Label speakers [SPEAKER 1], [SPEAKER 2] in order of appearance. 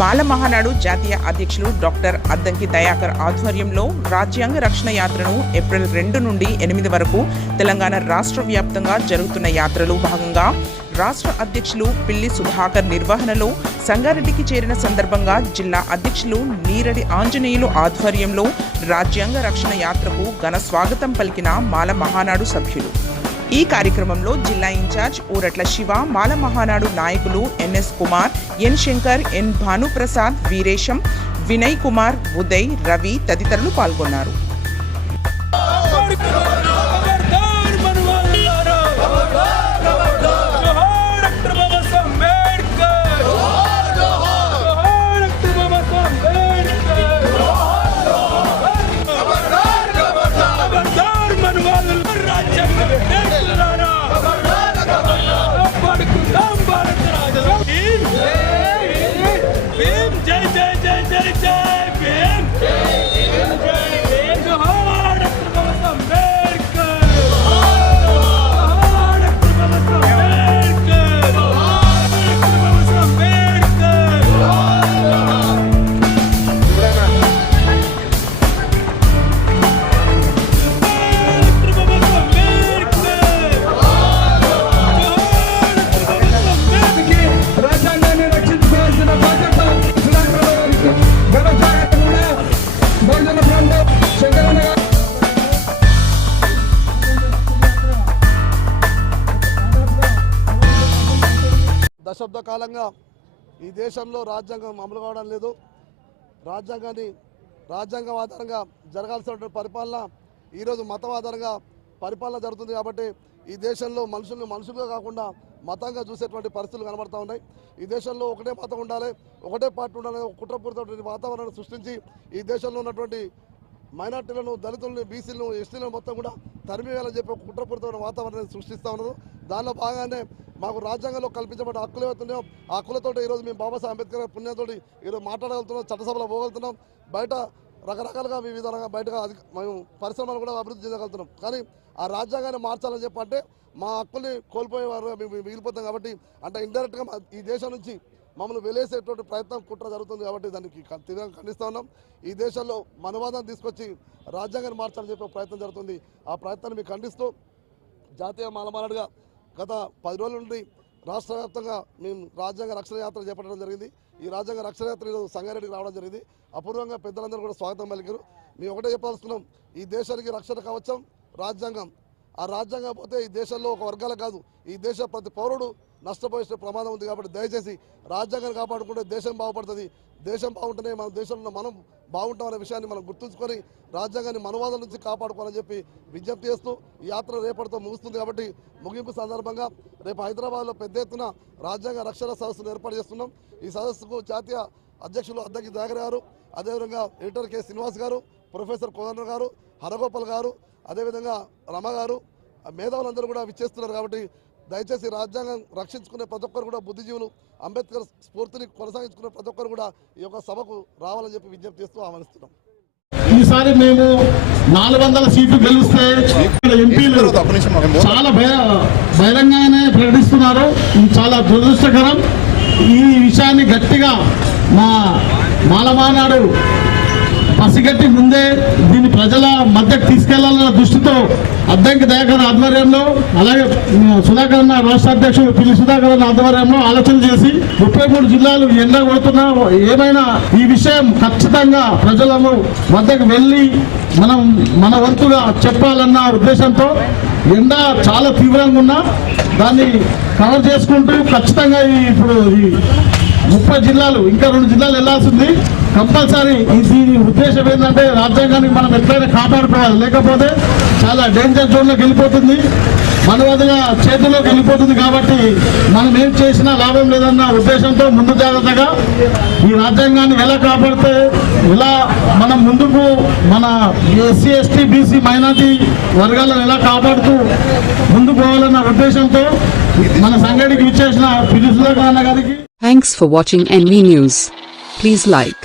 [SPEAKER 1] మాల మహానాడు జాతీయ అధ్యక్షులు డాక్టర్ అద్దంకి దయాకర్ ఆధ్వర్యంలో రాజ్యాంగ రక్షణ యాత్రను ఏప్రిల్ రెండు నుండి ఎనిమిది వరకు తెలంగాణ రాష్ట్ర వ్యాప్తంగా జరుగుతున్న యాత్రలో భాగంగా రాష్ట్ర అధ్యక్షులు పిల్లి సుధాకర్ నిర్వహణలో సంగారెడ్డికి చేరిన సందర్భంగా జిల్లా అధ్యక్షులు నీరడి ఆంజనేయులు ఆధ్వర్యంలో రాజ్యాంగ రక్షణ యాత్రకు ఘన స్వాగతం పలికిన మాల మహానాడు సభ్యులు. ఈ కార్యక్రమంలో జిల్లా ఇన్ఛార్జ్ ఊరట్ల శివ మాల మహానాడు నాయకులు N S Kumar N Shankar N Bhanuprasad Veeresham Vinay Kumar Uday Ravi తదితరులు పాల్గొన్నారు.
[SPEAKER 2] దశాబ్ద కాలంగా ఈ దేశంలో రాజ్యాంగం అమలు కావడం లేదు. రాజ్యాంగాన్ని రాజ్యాంగం ఆధారంగా జరగాల్సినటువంటి పరిపాలన ఈరోజు మతం ఆధారంగా పరిపాలన జరుగుతుంది కాబట్టి ఈ దేశంలో మనుషుల్ని మనుషులుగా కాకుండా మతంగా చూసేటువంటి పరిస్థితులు కనబడతా ఉన్నాయి. ఈ దేశంలో ఒకటే మతం ఉండాలి ఒకటే పార్టీ ఉండాలి ఒక కుట్రపూరితటువంటి వాతావరణాన్ని సృష్టించి ఈ దేశంలో ఉన్నటువంటి మైనార్టీలను దళితులను బీసీలను ఎస్టీలను మొత్తం కూడా తరిమివేయాలని చెప్పి ఒక కుట్రపూరితమైన వాతావరణాన్ని సృష్టిస్తూ ఉన్నారు. దానిలో భాగంగానే మాకు రాజ్యాంగంలో కల్పించబడ్డ హక్కులు ఏవైతున్నాయో ఆ హక్కులతో ఈరోజు మేము బాబాసాహెబ్ అంబేద్కర్ గారి పుణ్యంతో ఈరోజు మాట్లాడగలుగుతున్నాం చట్టసభలో పోగలుగుతున్నాం. బయట రకరకాలుగా వివిధ రకాల బయటగా మేము పరిశ్రమలు కూడా అభివృద్ధి చేయగలుగుతున్నాం కానీ ఆ రాజ్యాంగాన్ని మార్చాలని చెప్పంటే మా హక్కుల్ని కోల్పోయేవారు మేము మిగిలిపోతాం కాబట్టి అంటే ఇండైరెక్ట్గా ఈ దేశం నుంచి మమ్మల్ని వెలేసేటువంటి ప్రయత్నం కుట్ర జరుగుతుంది కాబట్టి దానికి తీవ్రంగా ఖండిస్తూ ఉన్నాం. ఈ దేశంలో మనవాదం తీసుకొచ్చి రాజ్యాంగాన్ని మార్చాలని చెప్పే ప్రయత్నం జరుగుతుంది. ఆ ప్రయత్నాన్ని మీకు ఖండిస్తూ జాతీయ మాలమాలడుగా గత పది రోజుల నుండి రాష్ట్ర వ్యాప్తంగా మేము రాజ్యాంగ రక్షణ యాత్ర చేపట్టడం జరిగింది. ఈ రాజ్యాంగ రక్షణ యాత్ర ఈరోజు సంగారెడ్డికి రావడం జరిగింది. అపూర్వంగా పెద్దలందరూ కూడా స్వాగతం పలికారు. మేము ఒకటే చెప్పాల్సుకున్నాం ఈ దేశానికి రక్షణ కవచం రాజ్యాంగం. ఆ రాజ్యాంగం పోతే ఈ దేశంలో ఒక వర్గాల కాదు ఈ దేశ ప్రతి పౌరుడు నష్టపోయే ప్రమాదం ఉంది కాబట్టి దయచేసి రాజ్యాంగాన్ని కాపాడుకుంటే దేశం బాగుపడుతుంది. దేశం బాగుంటేనే మన దేశంలో మనం బాగుంటామనే విషయాన్ని మనం గుర్తుంచుకొని రాజ్యాంగాన్ని మనవాదం నుంచి కాపాడుకోవాలని చెప్పి విజ్ఞప్తి చేస్తూ ఈ యాత్ర రేపటితో ముగుస్తుంది కాబట్టి ముగింపు సందర్భంగా రేపు హైదరాబాద్లో పెద్ద ఎత్తున రాజ్యాంగ రక్షణ సదస్సును ఏర్పాటు చేస్తున్నాం. ఈ సదస్సుకు జాతీయ అధ్యక్షులు అద్దకి దాగర్ గారు అదేవిధంగా ఎడిటర్ కె శ్రీనివాస్ గారు ప్రొఫెసర్ కోదండ గారు హరగోపాల్ గారు అదేవిధంగా రమ గారు మేధావులందరూ కూడా విచ్చేస్తున్నారు కాబట్టి దయచేసి రాజ్యాంగం రక్షించుకునే ప్రతి ఒక్కరు కూడా బుద్ధిజీవులు అంబేద్కర్ స్ఫూర్తిని కొనసాగించుకునే ప్రతి ఒక్కరు కూడా ఈ యొక్క సభకు రావాలని చెప్పి విజ్ఞప్తి చేస్తూ ఆహ్వానిస్తున్నాం.
[SPEAKER 3] ఈసారి మేము నాలుగు వందల సీట్లు గెలిస్తే ఇక్కడ ఎంపీలు చాలా బహి- బహిరంగానే ప్రకటిస్తున్నారు. ఇది చాలా దురదృష్టకరం. ఈ విషయాన్ని గట్టిగా మా మాలమానాడు పసిగట్టి ముందే దీన్ని ప్రజల మద్దతు తీసుకెళ్ళాలన్న దృష్టితో అద్దంకి దయాకర్ ఆధ్వర్యంలో అలాగే సుధాకర్ అన్న రాష్ట్ర అధ్యక్షుడు పిల్లి సుధాకర్ అన్న ఆధ్వర్యంలో ఆలోచన చేసి ముప్పై మూడు జిల్లాలు ఎండ కొడుతున్నా ఏమైనా ఈ విషయం ఖచ్చితంగా ప్రజలను వద్దకు వెళ్ళి మనం మన వంతుగా చెప్పాలన్న ఉద్దేశంతో ఎండ చాలా తీవ్రంగా ఉన్నా దాన్ని కవర్ చేసుకుంటూ ఖచ్చితంగా ఈ ఇప్పుడు ఈ ముప్పై జిల్లాలు ఇంకా రెండు జిల్లాలు వెళ్ళాల్సింది కంపల్సరీ ఈ దీని ఉద్దేశం ఏంటంటే రాజ్యాంగానికి మనం ఎట్లయినా కాపాడుకోవాలి లేకపోతే చాలా డేంజర్ జోన్లోకి వెళ్ళిపోతుంది మనవదిగా చేతిలోకి వెళ్ళిపోతుంది కాబట్టి మనం ఏం చేసినా లాభం లేదన్న ఉద్దేశంతో ముందు జాగ్రత్తగా ఈ రాజ్యాంగాన్ని ఎలా కాపాడితే ఎలా మనం ముందుకు మన ఎస్సీ ఎస్టీ బీసీ మైనార్టీ వర్గాలను ఎలా కాపాడుతూ ముందుకు పోవాలన్న ఉద్దేశంతో మన సంగడికి విచ్చేసిన పిలుసుల గారికి.
[SPEAKER 4] Thanks for watching NV news please like